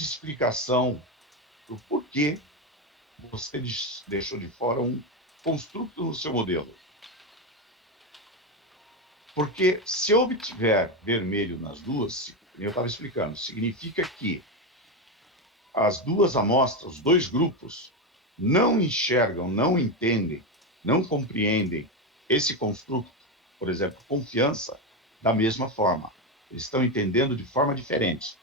de explicação do porquê você deixou de fora um construto no seu modelo. Porque se eu obtiver vermelho nas duas, eu estava explicando, significa que as duas amostras, os dois grupos, não enxergam, não entendem, não compreendem esse construto, por exemplo, confiança, da mesma forma. Eles estão entendendo de forma diferente.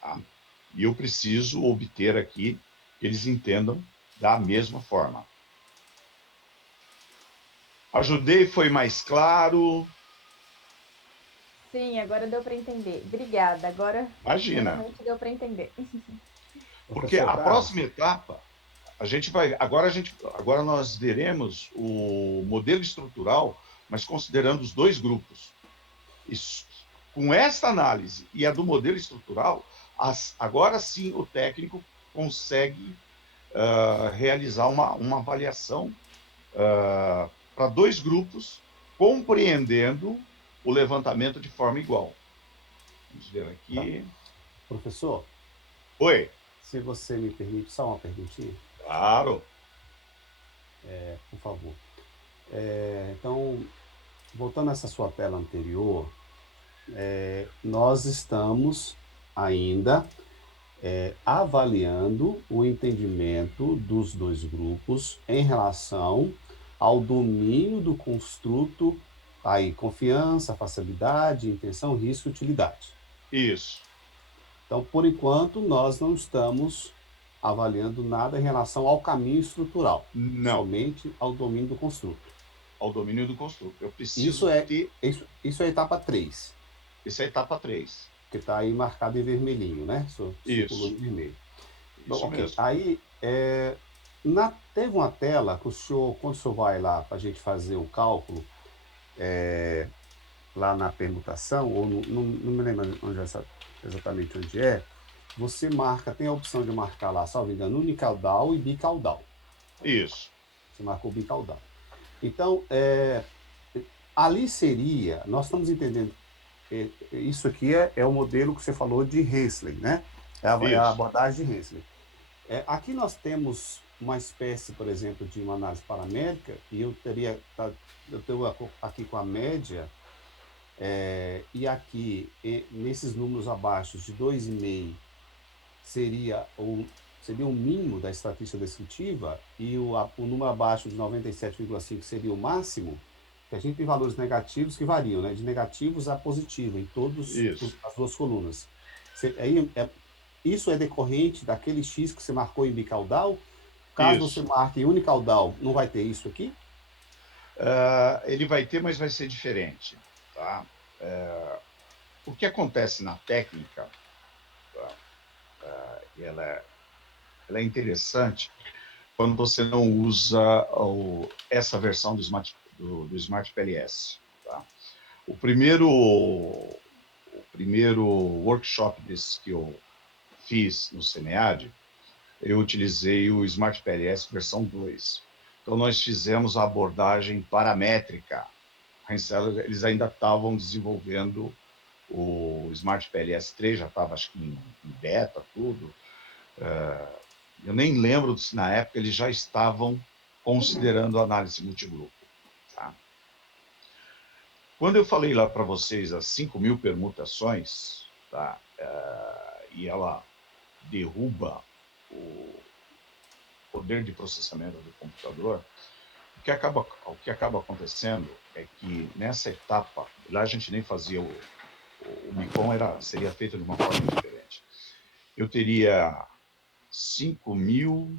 Tá? E eu preciso obter aqui que eles entendam da mesma forma. Ajudei, foi mais claro? Sim, agora deu para entender. Obrigada. Agora Imagina. realmente deu para entender. Porque Professor a Carlos, próxima etapa, agora nós veremos o modelo estrutural, mas considerando os dois grupos. Isso, com esta análise e a do modelo estrutural, agora sim o técnico consegue realizar uma avaliação para dois grupos, compreendendo o levantamento de forma igual. Vamos ver tá. aqui. Professor, Oi, se você me permite só uma perguntinha, claro. por favor. Então, voltando a essa sua tela anterior, nós estamos ainda avaliando o entendimento dos dois grupos em relação ao domínio do construto, aí, confiança, facilidade, intenção, risco e utilidade. Isso. Então, por enquanto, nós não estamos avaliando nada em relação ao caminho estrutural, Não, somente ao domínio do construto. ao domínio do construto. Eu Isso preciso é, ter. isso é a etapa 3, Essa é a etapa 3. que está aí marcado em vermelhinho, né? Circulou Isso. em vermelho. Bom, Isso ok. mesmo. Aí, teve uma tela que o senhor, quando o senhor vai lá para a gente fazer o cálculo, lá na permutação, ou não me lembro onde exatamente onde é, você marca, tem a opção de marcar lá, salvo engano, unicaudal e bicaudal. Isso. Você marcou bicaudal. Então, ali seria, nós estamos entendendo, isso aqui é o modelo que você falou de Hensley, né? É a Isso. abordagem de Hensley. Aqui nós temos uma espécie, por exemplo, de uma análise paramétrica, e eu estou aqui com a média, e aqui, nesses números abaixo de 2,5, seria seria o mínimo da estatística descritiva, e o número abaixo de 97,5 seria o máximo, que a gente tem valores negativos que variam, né? De negativos a positivo em todas Isso. as duas colunas. Aí, isso é decorrente daquele X que você marcou em bicaudal. Caso você Isso. marque em unicaudal, não vai ter isso aqui? Ele vai ter, mas vai ser diferente. Tá? O que acontece na técnica, tá? Ela é interessante quando você não usa essa versão do Smart PLS. Tá? O primeiro workshop desse que eu fiz no SEMEAD, eu utilizei o Smart PLS versão 2. Então, nós fizemos a abordagem paramétrica. Eles ainda estavam desenvolvendo o Smart PLS 3, já estava, acho que, em beta, tudo. Eu nem lembro se na época eles já estavam considerando a análise multigrupo. Tá? Quando eu falei lá para vocês as 5.000 permutações, tá? E ela derruba o poder de processamento do computador, o que acaba acontecendo é que nessa etapa, lá a gente nem fazia o MICOM, seria feito de uma forma diferente. Eu teria 5.000,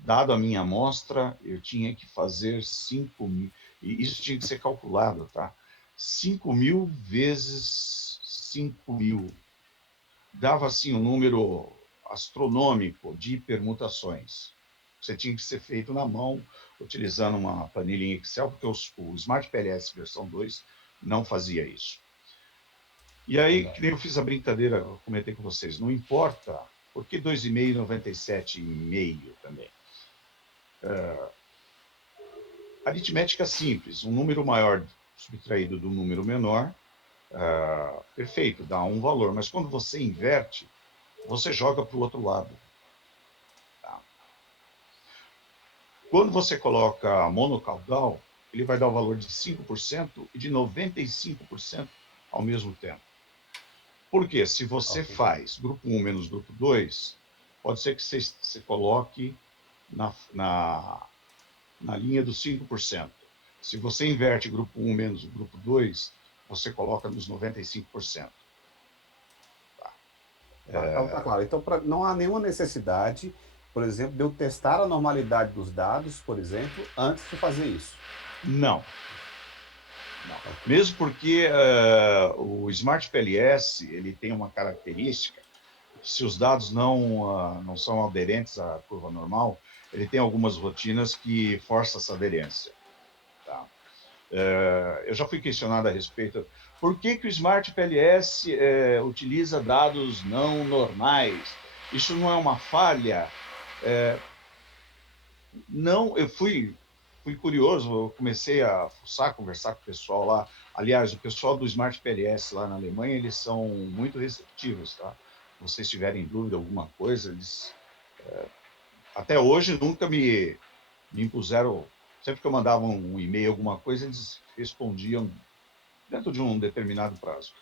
dado a minha amostra, eu tinha que fazer 5.000, e isso tinha que ser calculado, tá? 5.000 vezes 5.000, dava assim um número astronômico de permutações. Você tinha que ser feito na mão, utilizando uma planilha em Excel, porque o Smart PLS versão 2 não fazia isso. E aí, Legal. que nem eu fiz a brincadeira, eu comentei com vocês, não importa, por que 2,5 e 97,5 também? Aritmética simples, um número maior subtraído do número menor, perfeito, dá um valor. Mas quando você inverte, você joga para o outro lado. Tá? Quando você coloca monocaudal, ele vai dar o valor de 5% e de 95% ao mesmo tempo. Por quê? Se você Ok. faz grupo 1 menos grupo 2, pode ser que você coloque na linha dos 5%. Se você inverte grupo 1 menos o grupo 2, você coloca nos 95%. Tá, então tá claro. Então, não há nenhuma necessidade, por exemplo, de eu testar a normalidade dos dados, por exemplo, antes de fazer isso. Não. Mesmo porque o Smart PLS ele tem uma característica, se os dados não são aderentes à curva normal, ele tem algumas rotinas que forçam essa aderência. Tá? Eu já fui questionado a respeito, por que o Smart PLS utiliza dados não normais? Isso não é uma falha? Não, eu fui curioso, eu comecei a fuçar, conversar com o pessoal lá. Aliás, o pessoal do Smart PLS lá na Alemanha, eles são muito receptivos, tá? Se vocês tiverem dúvida, alguma coisa, eles até hoje nunca me impuseram. Sempre que eu mandava um e-mail, alguma coisa, eles respondiam dentro de um determinado prazo.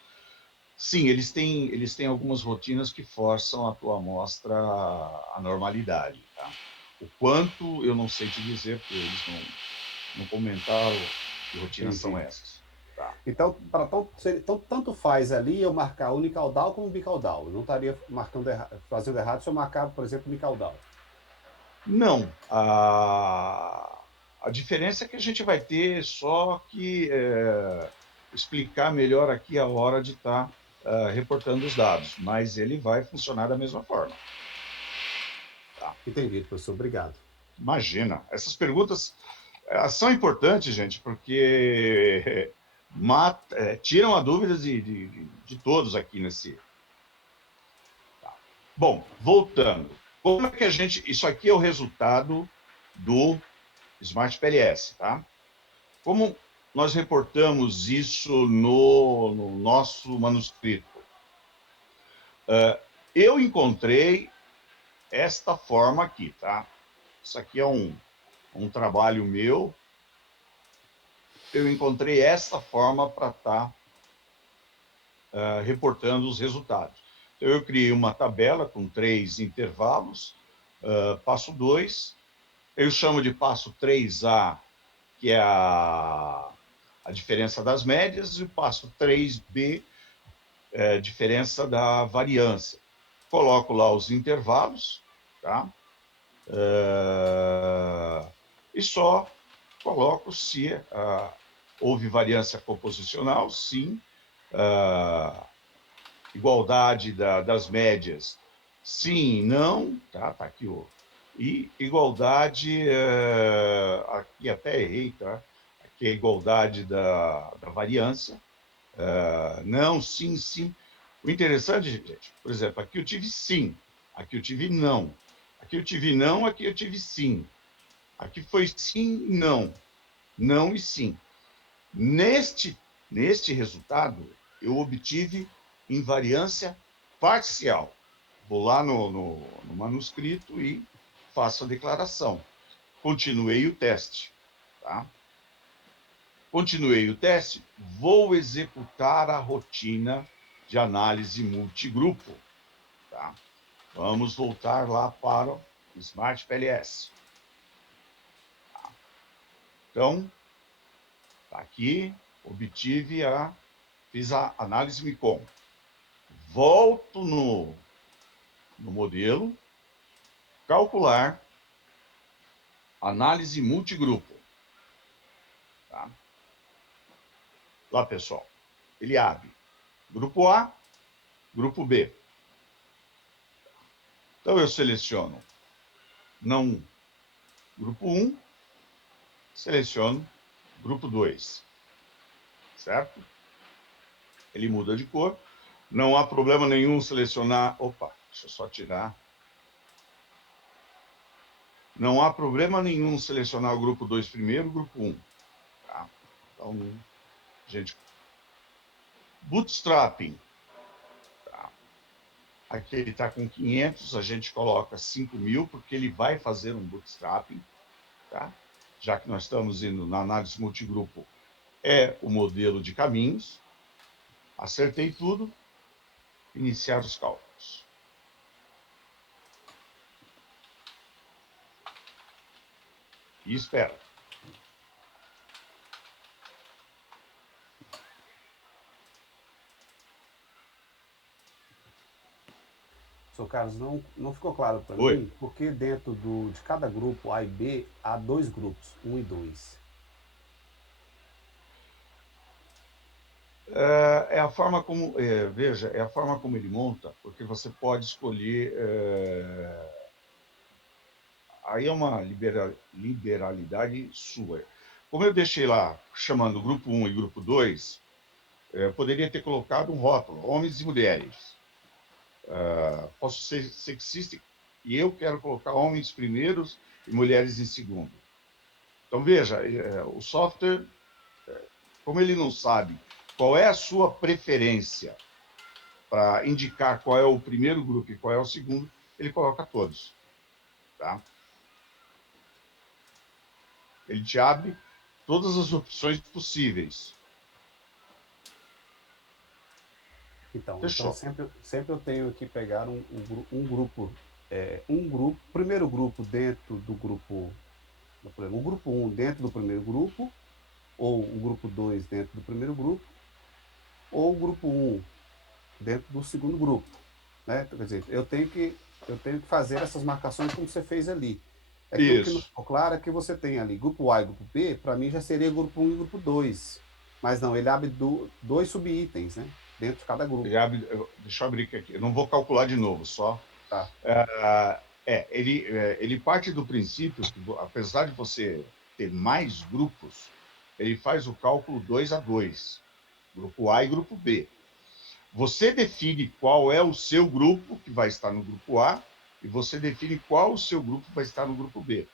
Sim, eles têm algumas rotinas que forçam a tua amostra à normalidade, tá? O quanto, eu não sei te dizer, porque eles não comentaram que rotinas são Entendi. essas. Tá? Então, então, tanto faz ali eu marcar unicaudal como bicaudal. Eu não estaria fazendo errado se eu marcar, por exemplo, unicaudal. Não, a diferença é que a gente vai ter só que explicar melhor aqui a hora de estar reportando os dados, mas ele vai funcionar da mesma forma. Tá? Entendi, professor. Obrigado. Imagina, essas perguntas são importantes, gente, porque tiram a dúvida de todos aqui nesse. Tá. Bom, voltando. Como é que a gente. Isso aqui é o resultado do Smart PLS, tá? Como nós reportamos isso no nosso manuscrito? Eu encontrei esta forma aqui, tá? Isso aqui é um trabalho meu. Eu encontrei essa forma para estar reportando os resultados. Então, eu criei uma tabela com 3 intervalos, passo 2, eu chamo de passo 3A, que é a diferença das médias, e o passo 3B, diferença da variância. Coloco lá os intervalos, tá? E só coloco se houve variância composicional, sim, igualdade das médias, sim, não, tá aqui e igualdade, aqui até errei, tá? Aqui é a igualdade da variância, não, sim, sim. O interessante, gente, por exemplo, aqui eu tive sim, aqui eu tive não, aqui eu tive não, aqui eu tive sim, aqui foi sim, não e sim. Neste resultado, eu obtive invariância parcial. Vou lá no manuscrito e faço a declaração. Continuei o teste. Tá? Continuei o teste, vou executar a rotina de análise multigrupo. Tá? Vamos voltar lá para o Smart PLS. Tá? Então, tá aqui, fiz a análise MICOM. Volto no modelo, calcular, análise multigrupo. Tá? Lá, pessoal, ele abre grupo A, grupo B. Então, eu seleciono não grupo 1, seleciono grupo 2. Certo? Ele muda de cor. Não há problema nenhum selecionar... Opa, deixa eu só tirar. Não há problema nenhum selecionar o grupo 2 primeiro, o grupo 1. Tá? Então, gente, bootstrapping. Tá? Aqui ele está com 500, a gente coloca 5.000, porque ele vai fazer um bootstrapping. Tá? Já que nós estamos indo na análise multigrupo, é o modelo de caminhos. Acertei tudo, iniciar os cálculos. E espera. Sr. Carlos, não ficou claro para Oi. mim porque dentro de cada grupo A e B há dois grupos, 1 e 2. É a forma como, veja, é a forma como ele monta, porque você pode escolher, aí é uma liberalidade sua. Como eu deixei lá, chamando grupo 1 e grupo 2, eu poderia ter colocado um rótulo, homens e mulheres. Posso ser sexista, e eu quero colocar homens primeiros e mulheres em segundo. Então, veja, o software, como ele não sabe qual é a sua preferência para indicar qual é o primeiro grupo e qual é o segundo, ele coloca todos. Tá? Ele te abre todas as opções possíveis. Então Fechou. sempre eu tenho que pegar um grupo, primeiro grupo dentro do grupo, por exemplo, o grupo 1 dentro do primeiro grupo, ou o grupo 2 dentro do primeiro grupo, ou o grupo 1 dentro do segundo grupo. Né? Quer dizer, eu tenho que fazer essas marcações como você fez ali. É que o que não Isso. ficou claro é que você tem ali grupo A e grupo B, para mim já seria grupo 1 e grupo 2. Mas não, ele abre dois subitens, né? Dentro de cada grupo. Ele abre, deixa eu abrir aqui. Eu não vou calcular de novo, só. Tá. Ele parte do princípio que, apesar de você ter mais grupos, ele faz o cálculo 2 a 2, grupo A e grupo B. Você define qual é o seu grupo que vai estar no grupo A e você define qual o seu grupo vai estar no grupo B.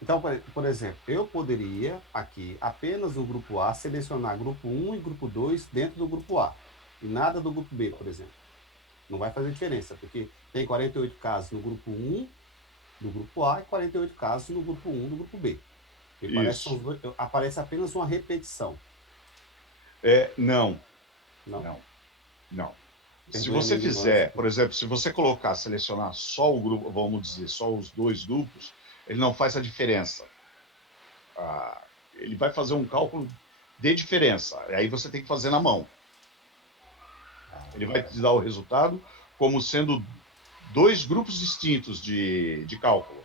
Então, por exemplo, eu poderia aqui apenas no grupo A selecionar grupo 1 e grupo 2 dentro do grupo A. E nada do grupo B, por exemplo. Não vai fazer diferença, porque tem 48 casos no grupo 1 do grupo A e 48 casos no grupo 1 do grupo B. E Isso. aparece apenas uma repetição. Não, Não? não, não. Se Perdoe a você minha ignorância fizer, aqui. por exemplo, se você colocar, selecionar só o grupo, vamos dizer, só os dois grupos, ele não faz a diferença. Ele vai fazer um cálculo de diferença. Aí você tem que fazer na mão. Ele vai te dar o resultado como sendo dois grupos distintos de cálculo.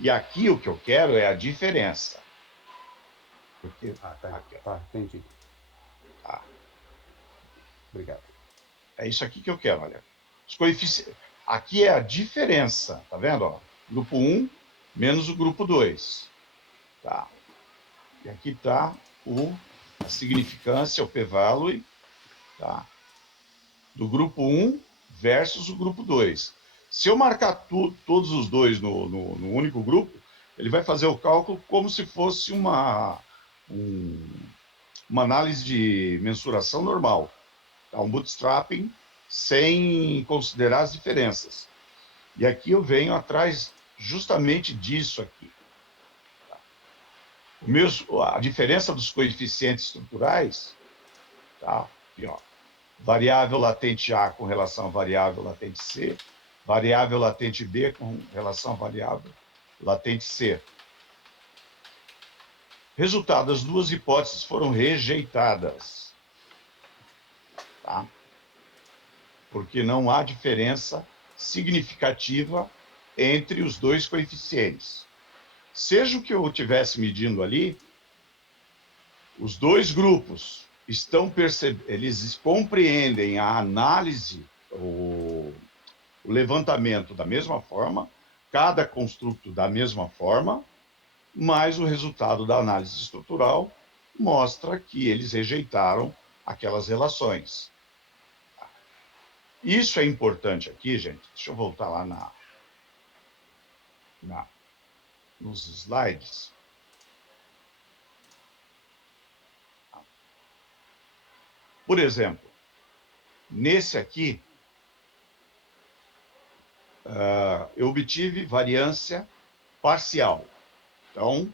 E aqui o que eu quero é a diferença. Porque Tá, aqui, tá, entendi. tá. Obrigado. É isso aqui que eu quero, olha. Os coeficientes. Aqui é a diferença, tá vendo? Ó? Grupo 1 menos o grupo 2. Tá. E aqui está a significância, o p-value, tá? Do grupo 1 versus o grupo 2. Se eu marcar todos os dois no único grupo, ele vai fazer o cálculo como se fosse uma análise de mensuração normal. Tá? Um bootstrapping sem considerar as diferenças. E aqui eu venho atrás justamente disso aqui. A diferença dos coeficientes estruturais, tá? Aqui, ó. Variável latente A com relação à variável latente C, variável latente B com relação à variável latente C. Resultado, as duas hipóteses foram rejeitadas. Tá? Porque não há diferença significativa entre os dois coeficientes. Seja o que eu estivesse medindo ali, os dois grupos eles compreendem a análise, o levantamento da mesma forma, cada construto da mesma forma, mas o resultado da análise estrutural mostra que eles rejeitaram aquelas relações. Isso é importante aqui, gente. Deixa eu voltar lá nos slides. Por exemplo, nesse aqui, eu obtive variância parcial. Então,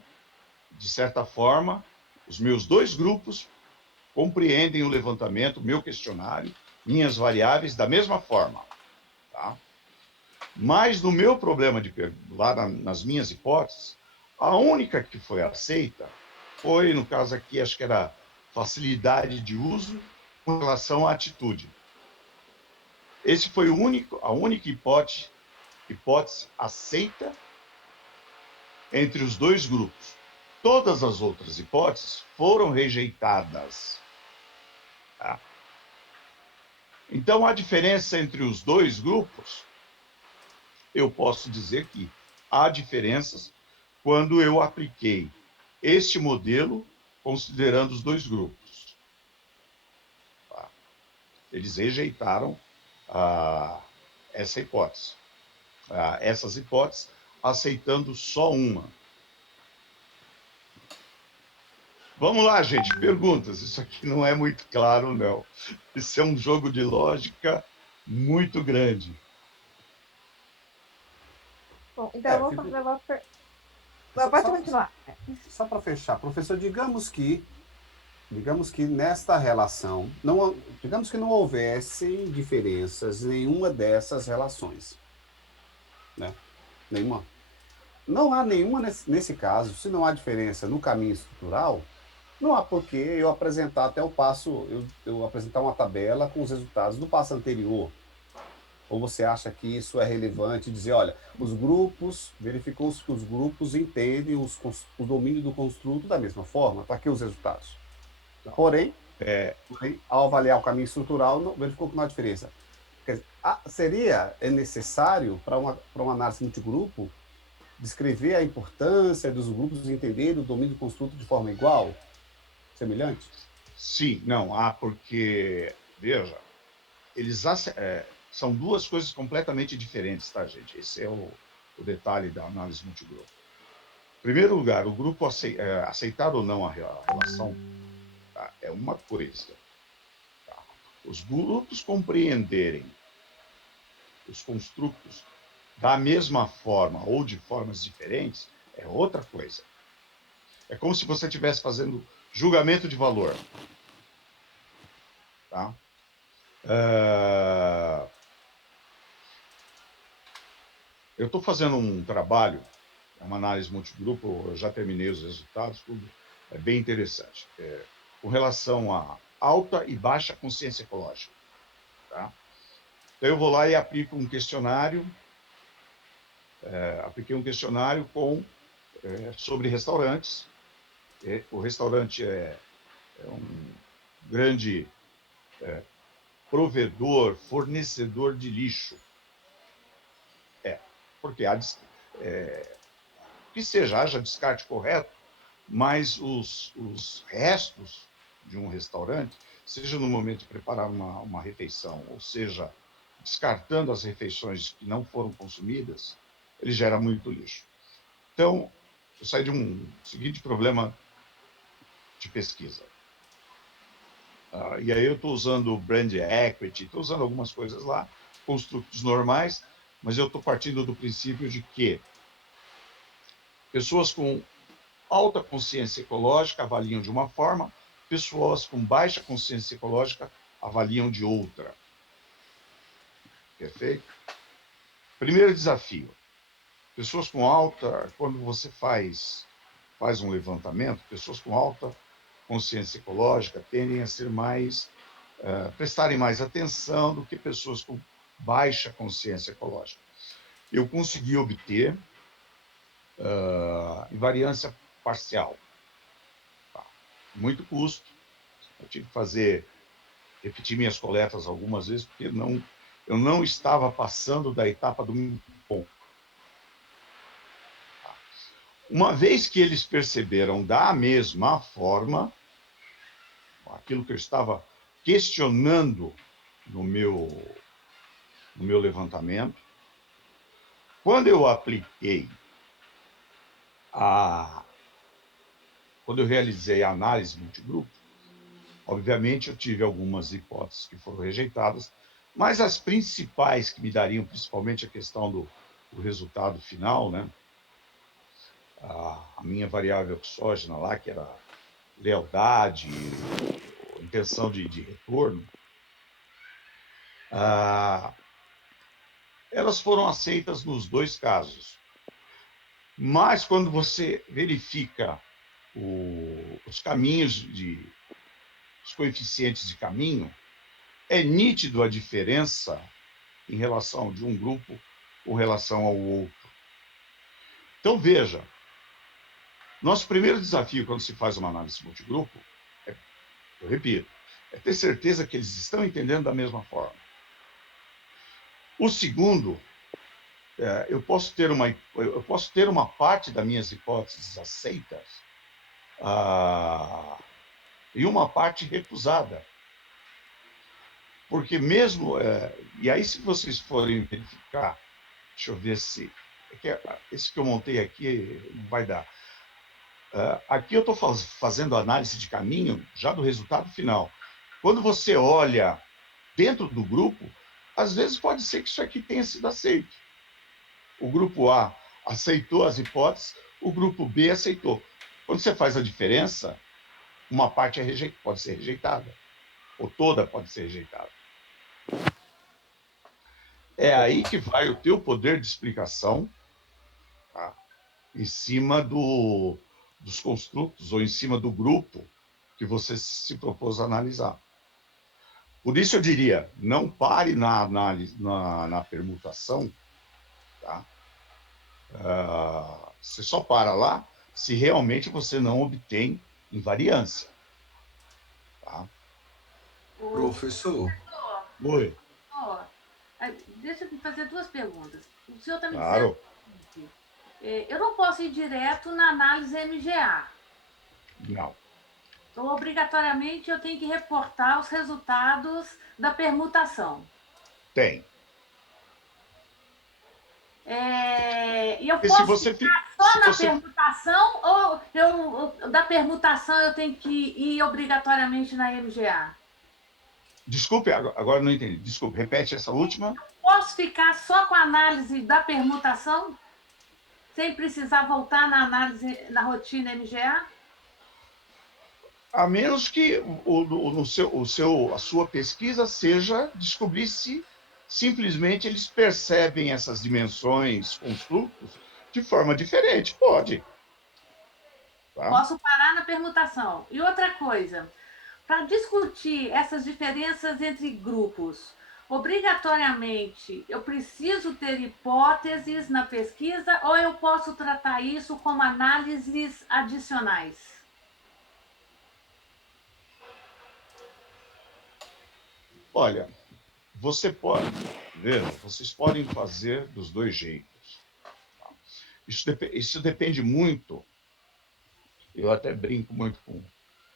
de certa forma, os meus dois grupos compreendem o levantamento, meu questionário, minhas variáveis da mesma forma. Tá? Mas no meu problema, lá nas minhas hipóteses, a única que foi aceita foi, no caso aqui, acho que era facilidade de uso com relação à atitude. Esse foi a única hipótese aceita entre os dois grupos. Todas as outras hipóteses foram rejeitadas. Tá? Então, a diferença entre os dois grupos, eu posso dizer que há diferenças quando eu apliquei este modelo considerando os dois grupos. Tá? Eles rejeitaram essa hipótese. Essas hipóteses, aceitando só uma. Vamos lá, gente, perguntas. Isso aqui não é muito claro, não. Isso é um jogo de lógica muito grande. Bom, então eu vou Fico... fazer uma Pode continuar. Só para fechar, professor, digamos que nesta relação, não, digamos que não houvesse diferenças em nenhuma dessas relações, né? Nenhuma. Não há nenhuma nesse caso, se não há diferença no caminho estrutural, não há por que eu apresentar até o passo, eu apresentar uma tabela com os resultados do passo anterior. Ou você acha que isso é relevante dizer, olha, os grupos, verificou-se que os grupos entendem o domínio do construto da mesma forma, está aqui os resultados. Porém, ao avaliar o caminho estrutural, verificou que não há diferença. Quer dizer, é necessário, para uma análise multigrupo, descrever a importância dos grupos entenderem o domínio do construto de forma igual, semelhante? Sim, não, porque, veja, eles são duas coisas completamente diferentes, tá, gente? Esse é o detalhe da análise multigrupo. Em primeiro lugar, o grupo aceitar ou não a relação, tá, é uma coisa. Tá? Os grupos compreenderem os construtos da mesma forma ou de formas diferentes é outra coisa. É como se você estivesse fazendo julgamento de valor. Tá? Eu estou fazendo um trabalho, uma análise multigrupo, eu já terminei os resultados, tudo é bem interessante, com relação a alta e baixa consciência ecológica. Tá? Então, eu vou lá e aplico um questionário, apliquei um questionário sobre restaurantes. O restaurante é um grande provedor, fornecedor de lixo. Porque que haja descarte correto, mas os restos de um restaurante, seja no momento de preparar uma refeição, ou seja, descartando as refeições que não foram consumidas, ele gera muito lixo. Então, eu saí de um seguinte problema de pesquisa. E aí eu estou usando o brand equity, estou usando algumas coisas lá, construtos normais, mas eu estou partindo do princípio de que pessoas com alta consciência ecológica avaliam de uma forma, pessoas com baixa consciência ecológica avaliam de outra. Perfeito? Primeiro desafio. Pessoas com alta, quando você faz um levantamento, pessoas com alta consciência ecológica tendem a ser prestarem mais atenção do que pessoas com baixa consciência ecológica. Eu consegui obter invariância parcial. Tá? Muito custo. Eu tive que repetir minhas coletas algumas vezes, porque eu não estava passando da etapa do ponto. Uma vez que eles perceberam da mesma forma, aquilo que eu estava questionando no meu levantamento, quando eu apliquei quando eu realizei a análise multigrupo, Obviamente, eu tive algumas hipóteses que foram rejeitadas, mas as principais que me dariam, principalmente a questão do resultado final, né? A minha variável exógena lá, que era lealdade, intenção de retorno, elas foram aceitas nos dois casos. Mas quando você verifica os caminhos os coeficientes de caminho, é nítido a diferença em relação de um grupo com relação ao outro. Então, veja, nosso primeiro desafio quando se faz uma análise multigrupo, eu repito, é ter certeza que eles estão entendendo da mesma forma. O segundo, eu posso ter uma parte das minhas hipóteses aceitas e uma parte recusada. Porque mesmo... e aí, se vocês forem verificar, deixa eu ver se... esse que eu montei aqui não vai dar. Aqui eu estou fazendo análise de caminho já do resultado final. Quando você olha dentro do grupo, às vezes pode ser que isso aqui tenha sido aceito. O grupo A aceitou as hipóteses, o grupo B aceitou. Quando você faz a diferença, uma parte pode ser rejeitada, ou toda pode ser rejeitada. É aí que vai o teu poder de explicação, tá? Em cima dos construtos, ou em cima do grupo que você se propôs a analisar. Por isso eu diria, não pare na análise, na permutação, tá? Você só para lá se realmente você não obtém invariância. Tá? Professor, Oi. Deixa eu me fazer duas perguntas. O senhor está me Claro. dizendo que eu não posso ir direto na análise MGA. Não. Então, obrigatoriamente, eu tenho que reportar os resultados da permutação. Tem. E eu Porque posso se você ficar só na permutação ou da permutação eu tenho que ir obrigatoriamente na MGA? Desculpe, agora não entendi. Desculpe, repete essa última. Eu posso ficar só com a análise da permutação? Sem precisar voltar na análise, na rotina MGA? A menos que a sua pesquisa seja descobrir se simplesmente eles percebem essas dimensões, construtos, de forma diferente. Pode. Tá? Posso parar na permutação. E outra coisa, para discutir essas diferenças entre grupos, obrigatoriamente eu preciso ter hipóteses na pesquisa ou eu posso tratar isso como análises adicionais? Olha, vocês podem fazer dos dois jeitos. Tá? Isso depende muito. Eu até brinco muito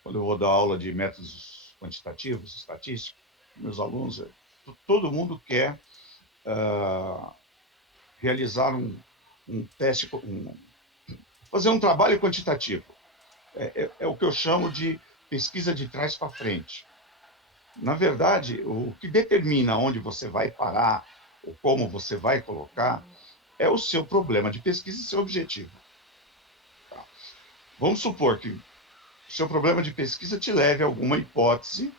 quando eu vou dar aula de métodos quantitativos, estatísticos, meus alunos, todo mundo quer realizar um teste, fazer um trabalho quantitativo. É o que eu chamo de pesquisa de trás para frente. Na verdade, o que determina onde você vai parar, ou como você vai colocar, é o seu problema de pesquisa e seu objetivo. Tá? Vamos supor que o seu problema de pesquisa te leve a alguma hipótese.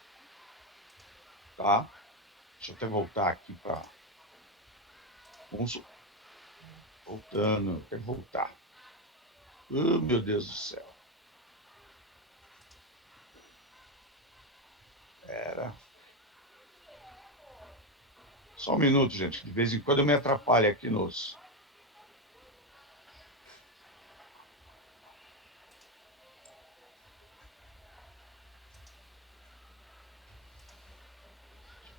Tá? Deixa eu até voltar aqui para... Voltando, eu quero voltar. Oh, meu Deus do céu. Só um minuto, gente. De vez em quando eu me atrapalho aqui nos...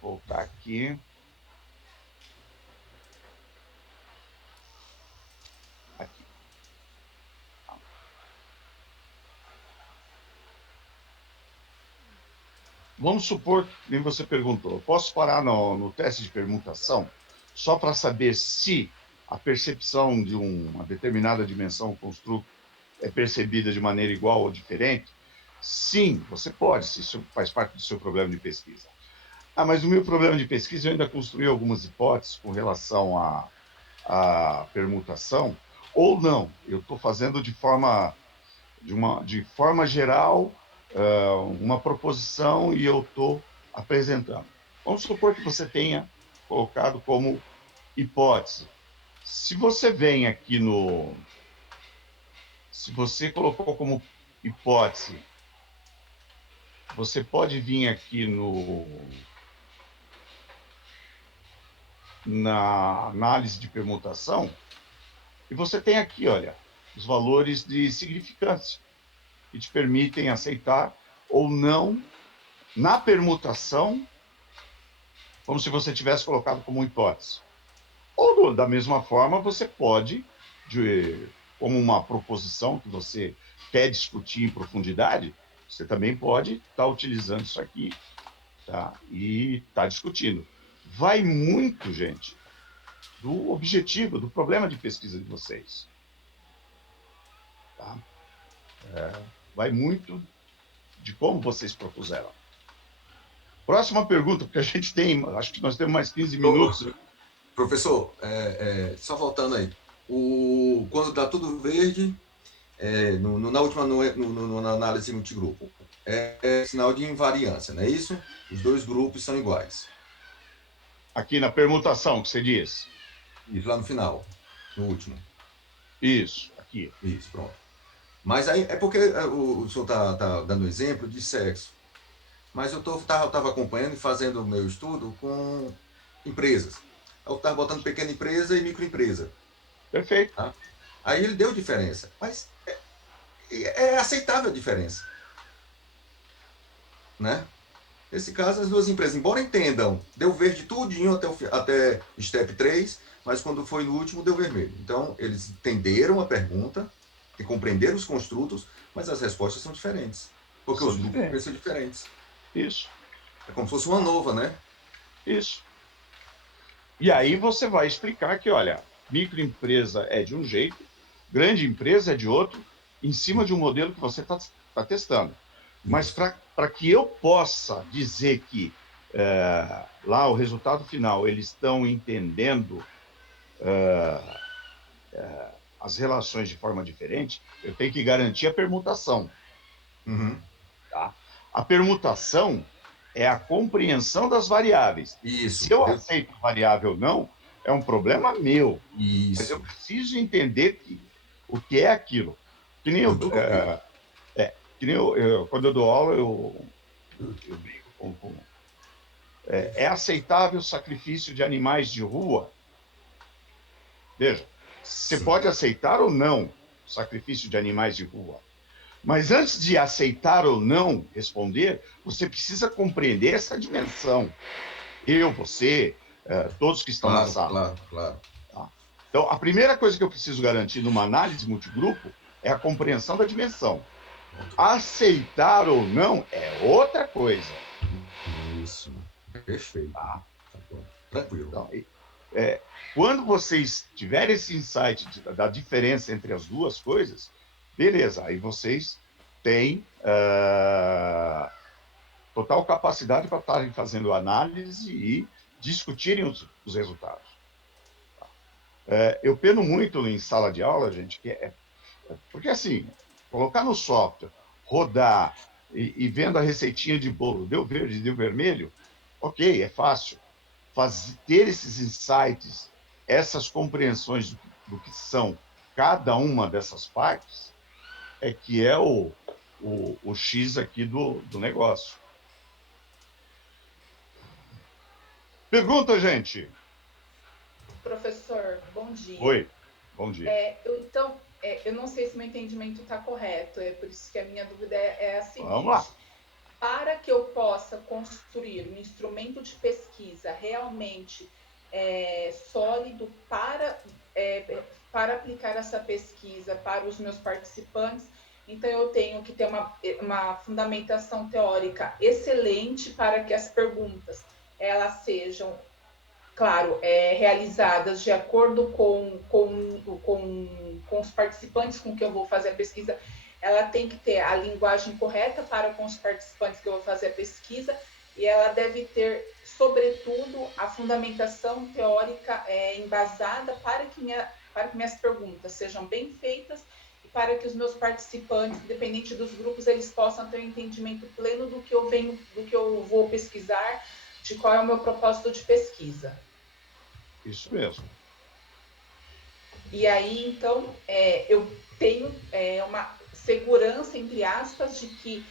Vou voltar aqui. Aqui. Vamos supor, nem você perguntou, eu posso parar no teste de permutação só para saber se a percepção de uma determinada dimensão construto é percebida de maneira igual ou diferente? Sim, você pode, se isso faz parte do seu problema de pesquisa. Ah, mas no meu problema de pesquisa eu ainda construí algumas hipóteses com relação à permutação, ou não, eu estou fazendo de forma geral uma proposição e eu estou apresentando. Vamos supor que você tenha colocado como hipótese. Se você vem aqui no... Se você colocou como hipótese, você pode vir aqui na análise de permutação e você tem aqui, olha, os valores de significância que te permitem aceitar ou não na permutação, como se você tivesse colocado como hipótese. Ou, da mesma forma, você pode, como uma proposição que você quer discutir em profundidade, você também pode estar utilizando isso aqui, tá? E estar discutindo. Vai muito, gente, do objetivo, do problema de pesquisa de vocês. Tá? Vai muito de como vocês propuseram. Próxima pergunta, porque a gente tem, acho que nós temos mais 15 minutos. Professor, só voltando aí. Quando dá tudo verde, na última na análise multigrupo, é sinal de invariância, não é isso? Os dois grupos são iguais. Aqui na permutação, que você diz. Isso, lá no final, no último. Isso, aqui. Isso, pronto. Mas aí é porque o senhor está dando exemplo de sexo. Mas eu estava acompanhando e fazendo o meu estudo com empresas. Eu estava botando pequena empresa e microempresa. Perfeito. Tá? Aí ele deu diferença. Mas é aceitável a diferença. Né? Nesse caso, as duas empresas, embora entendam, deu verde tudinho até step 3, mas quando foi no último, deu vermelho. Então, eles entenderam a pergunta, e compreenderam os construtos, mas as respostas são diferentes. Porque os grupos são diferentes. Isso. É como se fosse uma nova, né? Isso. E aí você vai explicar que, olha, microempresa é de um jeito, grande empresa é de outro, em cima de um modelo que você está testando. Mas para que eu possa dizer que lá o resultado final eles estão entendendo as relações de forma diferente, eu tenho que garantir a permutação. Uhum. Tá? A permutação é a compreensão das variáveis. Isso. Se eu aceito variável ou não, é um problema meu. Isso. Mas eu preciso entender o que é aquilo. Que nem quando eu dou aula, eu brinco com é aceitável o sacrifício de animais de rua? Veja, você pode aceitar ou não o sacrifício de animais de rua. Mas antes de aceitar ou não responder, você precisa compreender essa dimensão. Eu, você, todos que estão na sala. Claro. Tá? Então, a primeira coisa que eu preciso garantir numa análise multigrupo é a compreensão da dimensão. Aceitar ou não é outra coisa. Isso. Perfeito. Tá? Tranquilo. Então, quando vocês tiverem esse insight da diferença entre as duas coisas, beleza, aí vocês têm total capacidade para estarem fazendo análise e discutirem os resultados. Eu peno muito em sala de aula, gente, porque assim, colocar no software, rodar e vendo a receitinha de bolo, deu verde, deu vermelho, ok, é fácil. Ter esses insights, essas compreensões do que são cada uma dessas partes, é que é o X aqui do negócio. Pergunta, gente. Professor, bom dia. Oi, bom dia. Eu não sei se meu entendimento está correto, é por isso que a minha dúvida é a seguinte. Vamos lá. Para que eu possa construir um instrumento de pesquisa realmente sólido para aplicar essa pesquisa para os meus participantes, então eu tenho que ter uma fundamentação teórica excelente para que as perguntas elas sejam, claro, realizadas de acordo com os participantes com que eu vou fazer a pesquisa. ela tem que ter a linguagem correta para com os participantes que eu vou fazer a pesquisa, e ela deve ter, sobretudo, a fundamentação teórica embasada para que minhas perguntas sejam bem feitas e para que os meus participantes, independente dos grupos, eles possam ter um entendimento pleno do que eu vou pesquisar, de qual é o meu propósito de pesquisa. Isso mesmo. E aí, então, eu tenho uma segurança, entre aspas, de que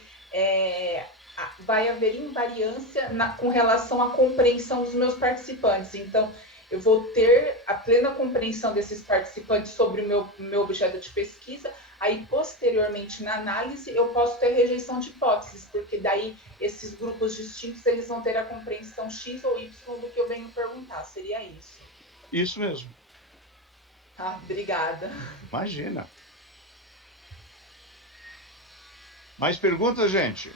vai haver invariância com relação à compreensão dos meus participantes. Então, eu vou ter a plena compreensão desses participantes sobre o meu objeto de pesquisa. Aí, posteriormente, na análise, eu posso ter rejeição de hipóteses, porque daí esses grupos distintos eles vão ter a compreensão X ou Y do que eu venho perguntar. Seria isso. Isso mesmo. Ah, obrigada. Imagina. Mais perguntas, gente?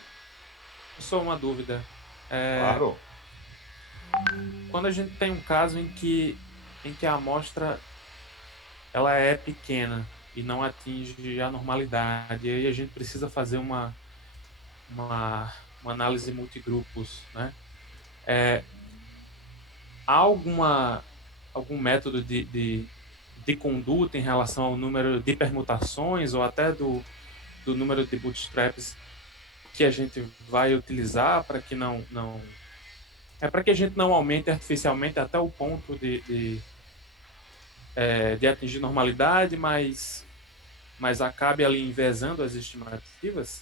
Só uma dúvida. Claro. Quando a gente tem um caso em que a amostra ela é pequena e não atinge a normalidade, e aí a gente precisa fazer uma análise multigrupos, né? Há algum método de conduta em relação ao número de permutações ou até do número de bootstraps que a gente vai utilizar para que para que a gente não aumente artificialmente até o ponto de atingir normalidade, mas acabe ali envezando as estimativas?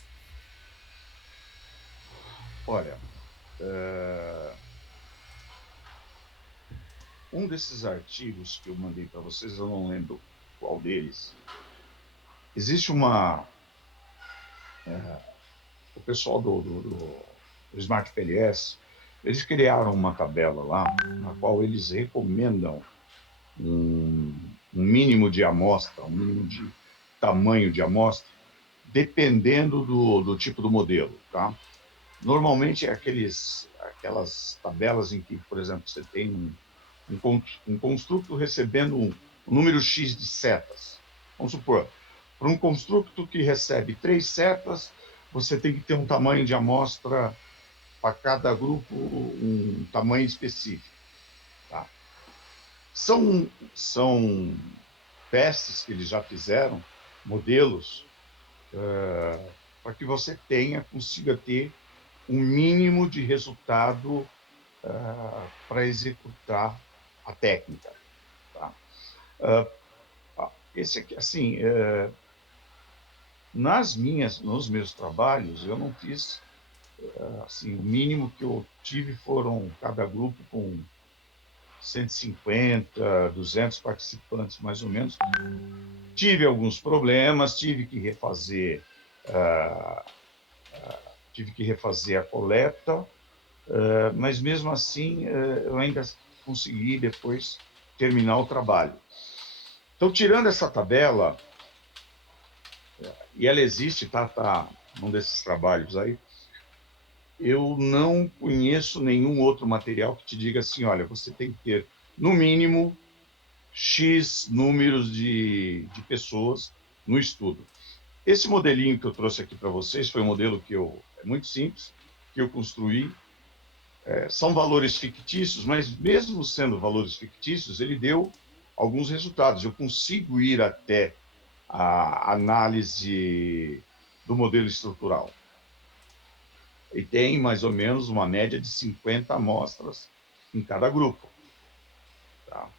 Olha, um desses artigos que eu mandei para vocês, eu não lembro qual deles, existe o pessoal do Smart PLS, eles criaram uma tabela lá, na qual eles recomendam um mínimo de amostra, um mínimo de tamanho de amostra, dependendo do tipo do modelo, tá? Normalmente é aquelas tabelas em que, por exemplo, você tem um construto recebendo um número X de setas. Vamos supor, para um construto que recebe 3 setas, você tem que ter um tamanho de amostra para cada grupo, um tamanho específico. Tá? São testes que eles já fizeram, modelos, para que você consiga ter um mínimo de resultado para executar a técnica. Tá? Esse aqui, assim, nos meus trabalhos, eu não fiz, assim, o mínimo que eu tive foram cada grupo com 150, 200 participantes, mais ou menos. Tive alguns problemas, tive que refazer a coleta, mas mesmo assim eu ainda consegui depois terminar o trabalho. Então, tirando essa tabela, e ela existe, tá num desses trabalhos aí, eu não conheço nenhum outro material que te diga assim, olha, você tem que ter, no mínimo, X números de pessoas no estudo. Esse modelinho que eu trouxe aqui para vocês foi um modelo é muito simples, que eu construí. São valores fictícios, mas mesmo sendo valores fictícios, ele deu alguns resultados. Eu consigo ir até a análise do modelo estrutural. E tem mais ou menos uma média de 50 amostras em cada grupo. Tá?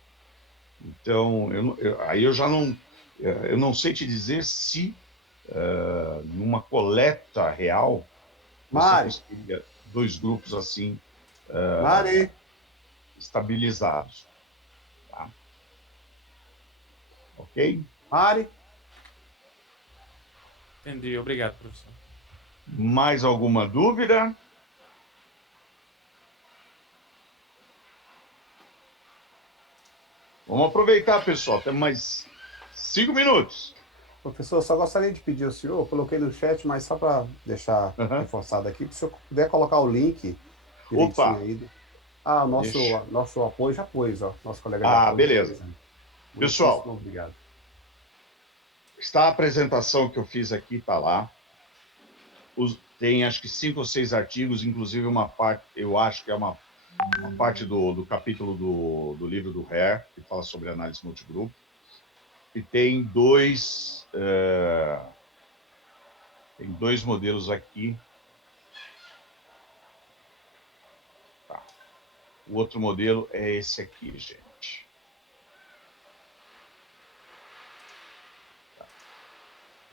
Então, aí eu já não sei te dizer se numa coleta real você conseguiria 2 grupos assim estabilizados. Tá? Ok? Mari? Entendi. Obrigado, professor. Mais alguma dúvida? Vamos aproveitar, pessoal. Temos mais 5 minutos. Professor, só gostaria de pedir ao senhor, eu coloquei no chat, mas só para deixar reforçado aqui, se o senhor puder colocar o link direitinho aí. Nosso apoio já pôs, ó. Nosso colega de apoio. Beleza. Pessoal, obrigado. Está a apresentação que eu fiz aqui, está lá. Tem acho que 5 ou 6 artigos, inclusive uma parte, eu acho que é uma parte do capítulo do livro do Hare, que fala sobre análise multigrupo. E tem dois modelos aqui. Tá. O outro modelo é esse aqui, gente. Tá.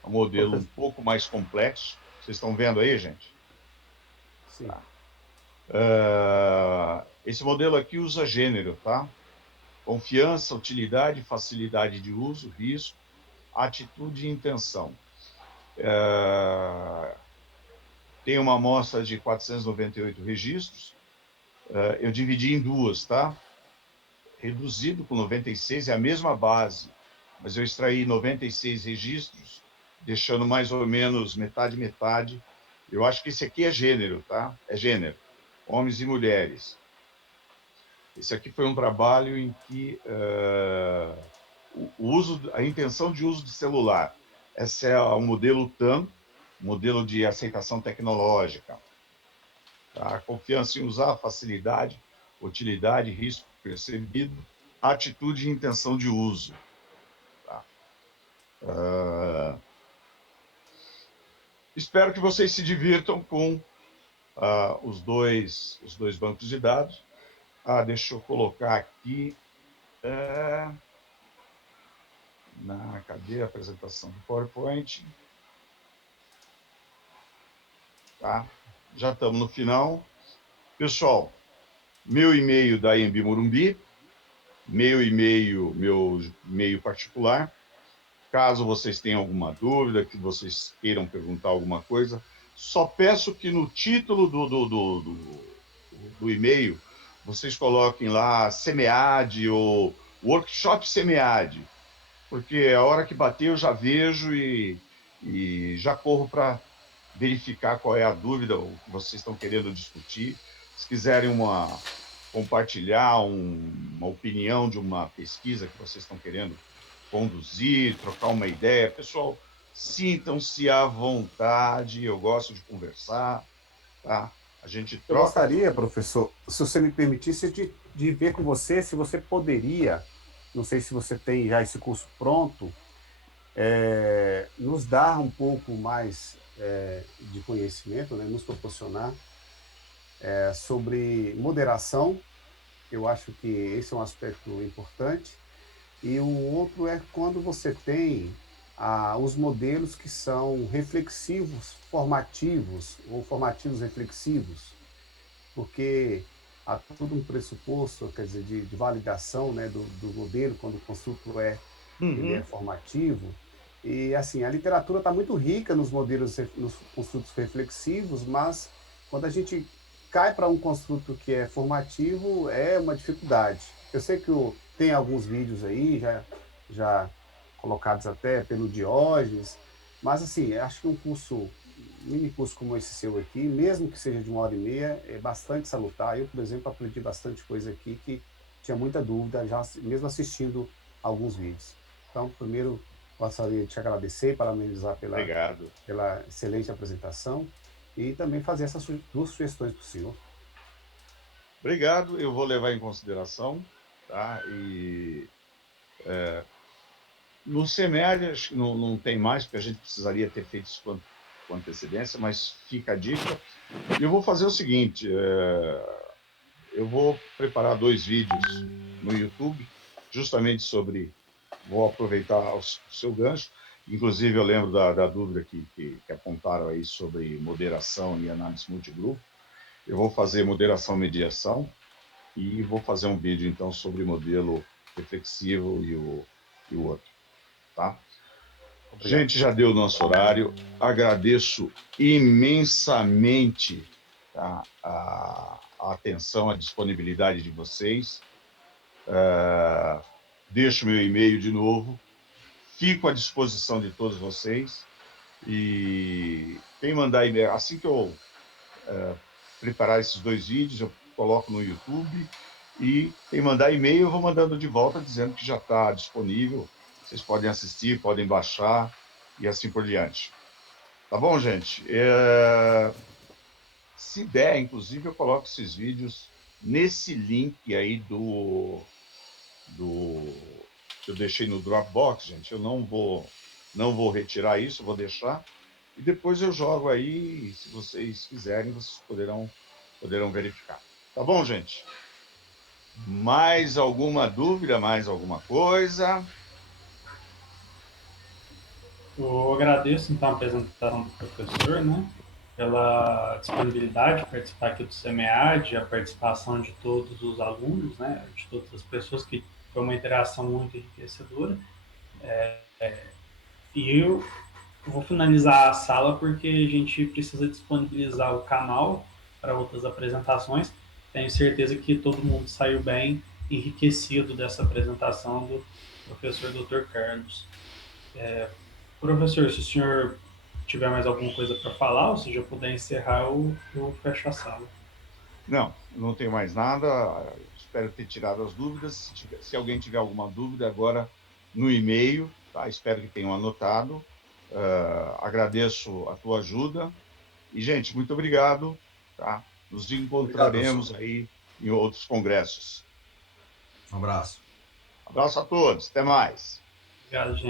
É um modelo um pouco mais complexo. Vocês estão vendo aí, gente? Sim. Tá. Esse modelo aqui usa gênero, tá? Confiança, utilidade, facilidade de uso, risco, atitude e intenção. Tem uma amostra de 498 registros. Eu dividi em duas, tá? Reduzido com 96, é a mesma base, mas eu extraí 96 registros, deixando mais ou menos metade, metade. Eu acho que esse aqui é gênero, tá? É gênero. Homens e mulheres. Esse aqui foi um trabalho em que a intenção de uso de celular. Esse é o modelo TAM, modelo de aceitação tecnológica. Tá? Confiança em usar, facilidade, utilidade, risco percebido, atitude e intenção de uso. Tá? Espero que vocês se divirtam com os dois bancos de dados. Deixa eu colocar aqui. Cadê a apresentação do PowerPoint? Tá? Já estamos no final. Pessoal, meu e-mail da IMB Morumbi, meu e-mail particular. Caso vocês tenham alguma dúvida, que vocês queiram perguntar alguma coisa, só peço que no título do e-mail vocês coloquem lá SEMEAD ou Workshop SEMEAD, porque a hora que bater eu já vejo e já corro para verificar qual é a dúvida, o que vocês estão querendo discutir. Se quiserem compartilhar uma opinião de uma pesquisa que vocês estão querendo conduzir, trocar uma ideia, pessoal, sintam-se à vontade, eu gosto de conversar, tá? A gente troca. Eu gostaria, professor, se você me permitisse, de ver com você se você poderia, não sei se você tem já esse curso pronto, nos dar um pouco mais de conhecimento, né, nos proporcionar sobre moderação. Eu acho que esse é um aspecto importante. E o outro é quando você tem os modelos que são reflexivos, formativos, ou formativos reflexivos, porque há todo um pressuposto, quer dizer, de validação, né, do modelo, quando o construto ele é formativo. E, assim, a literatura está muito rica nos modelos, nos construtos reflexivos, mas quando a gente cai para um construto que é formativo, é uma dificuldade. Eu sei que tem alguns vídeos aí, já colocados até pelo Diógenes, mas, assim, acho que um mini curso como esse seu aqui, mesmo que seja de 1h30, é bastante salutar. Eu, por exemplo, aprendi bastante coisa aqui que tinha muita dúvida, já mesmo assistindo alguns vídeos. Então, primeiro, gostaria de te agradecer, parabenizar pela excelente apresentação e também fazer essas 2 sugestões para o senhor. Obrigado, eu vou levar em consideração, tá? No SEMEAD não tem mais, porque a gente precisaria ter feito isso com antecedência, mas fica a dica. E eu vou fazer o seguinte, eu vou preparar 2 vídeos no YouTube, justamente vou aproveitar o seu gancho, inclusive eu lembro da dúvida que apontaram aí sobre moderação e análise multigrupo. Eu vou fazer moderação e mediação e vou fazer um vídeo, então, sobre modelo reflexivo e o outro, tá? Obrigado. Gente, já deu o nosso horário. Agradeço imensamente, tá, a atenção, a disponibilidade de vocês. Deixo meu e-mail de novo. Fico à disposição de todos vocês. E quem mandar e-mail, assim que eu preparar esses 2 vídeos, eu coloco no YouTube. E quem mandar e-mail, eu vou mandando de volta, dizendo que já está disponível. Vocês podem assistir, podem baixar. e assim por diante. Tá bom, gente? Se der, inclusive, eu coloco esses vídeos nesse link aí que eu deixei no Dropbox, gente. Eu não vou retirar isso, vou deixar. E depois eu jogo aí, se vocês quiserem, vocês poderão verificar. Tá bom, gente? Mais alguma dúvida, mais alguma coisa? Eu agradeço, então, a apresentação do professor, né? Pela disponibilidade de participar aqui do SEMEAD, a participação de todos os alunos, né? De todas as pessoas, que foi uma interação muito enriquecedora. E eu vou finalizar a sala porque a gente precisa disponibilizar o canal para outras apresentações. Tenho certeza que todo mundo saiu bem enriquecido dessa apresentação do professor Dr. Carlos. Professor, se o senhor tiver mais alguma coisa para falar, ou se já puder encerrar, eu fecho a sala. Não tenho mais nada. Espero ter tirado as dúvidas. Se alguém tiver alguma dúvida agora no e-mail, tá? Espero que tenham anotado. Agradeço a tua ajuda. E, gente, muito obrigado. Tá? Nos encontraremos aí em outros congressos. Um abraço. Abraço a todos. Até mais. Obrigado, gente.